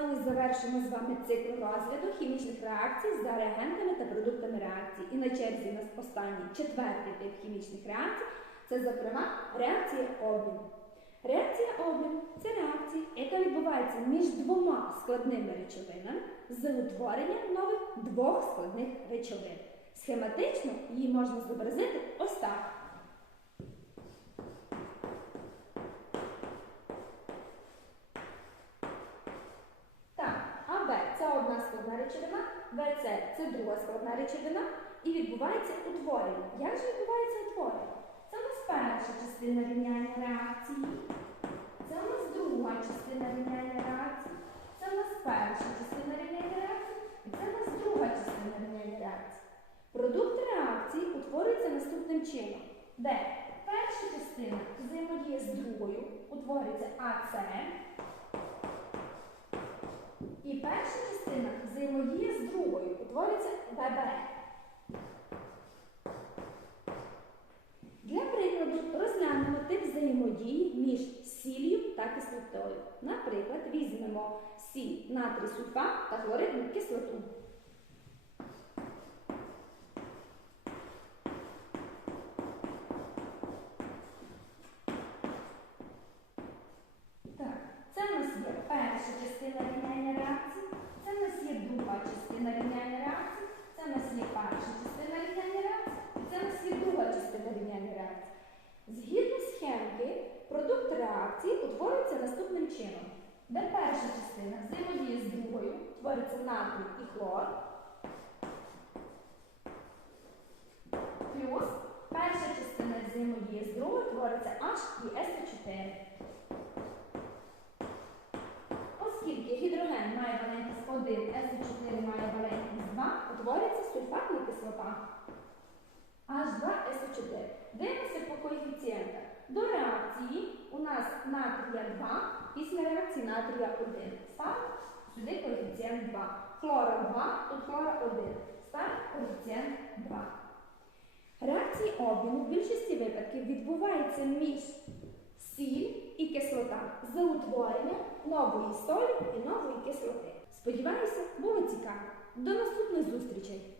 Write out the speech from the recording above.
сьогодні завершимо з вами цикл розгляду хімічних реакцій за реагентами та продуктами реакції. І на черзі у нас останній четвертий тип хімічних реакцій це, зокрема, реакція обміну. Реакція обміну це реакція, яка відбувається між двома складними речовинами з утворенням нових двох складних речовин. Схематично її можна зобразити ось. Так, складна речовина, ВЦ це друга складна речовина і відбувається утворення. Як же відбувається утворення? Це у нас перша частина рівняння реакції, це у нас друга частина рівняння реакції, це у нас перша частина рівняння реакції, і це у нас друга частина рівняння реакції. Продукт реакції утворюється наступним чином, де перша частина взаємодіє з другою, утворюється АЦ, і перша частина утворюється ВБ. Для прикладу розглянемо тип взаємодії між сіллю та кислотою. Наприклад, візьмемо сіль натрій сульфат та хлоридну кислоту. Так, це в нас є перша частина рівняння реакції, це в нас є друга частина рівняння реакції, це в нас є перша частина рівняння реакції, і це в нас є друга частина рівняння реакції. Згідно схемки, продукт реакції утворюється наступним чином, де перша частина взаємодіє з другою, утворюється натрій і хлор, плюс перша частина взаємодіє з другою, утворюється H і SO4. Оскільки гідроген має валентність 1, СО4 має валентність 2, утворюється сульфатна кислота. H2SO4. Дивимося по коефіцієнтах. До реакції нас натрія 2, після реакції натрія 1. Ставимо сюди коефіцієнт 2. Хлора 2, тут хлора 1. Ставимо коефіцієнт 2. Реакції обміну в більшості випадків відбуваються між сіль і кислота за утворення нової солі і нової кислоти. Сподіваюся, було цікаво. До наступних зустрічей!